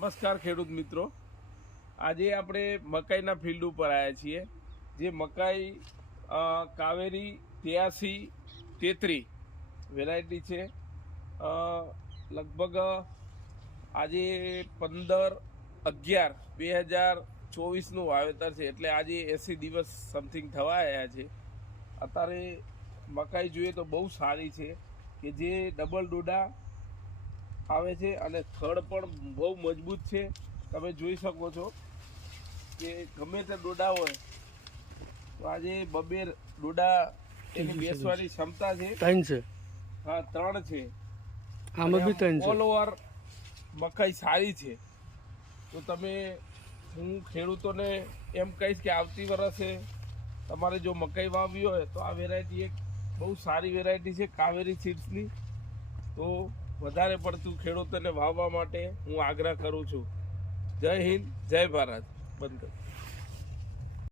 નમસ્કાર ખેડૂત મિત્રો, આજે આપણે મકાઈના ફિલ્ડ ઉપર આવ્યા છીએ. જે મકાઈ કાવેરી 83-33 વેરાયટી છે. લગભગ આજે 15/11/2024નું વાવેતર છે, એટલે આજે 80 દિવસ સમથિંગ થવા આવ્યા છે. અત્યારે મકાઈ જોઈએ તો બહુ સારી છે, કે જે ડબલ ડોડા આવે છે અને થડ પણ બહુ મજબૂત છે. તમે જોઈ શકો છો કે ગમે તે ડોડા હોય તો આજે 2 ડોડા એની બેસવાની ક્ષમતા છે. 3 છે. હા, 3 છે. આમાં બી 3 છે. ઓલ ઓવર મકાઈ સારી છે. તો હું ખેડૂતોને એમ કહીશ કે આવતી વર્ષે તમારે જો મકાઈ વાવવી હોય તો આ વેરાયટી એક બહુ સારી વેરાયટી છે, કાવેરી સીડ્સની. તો વધારે પડતું ખેડૂતોને વાવવા માટે હું આગ્રહ કરું છું. જય હિન્દ, જય ભારત. બંધ.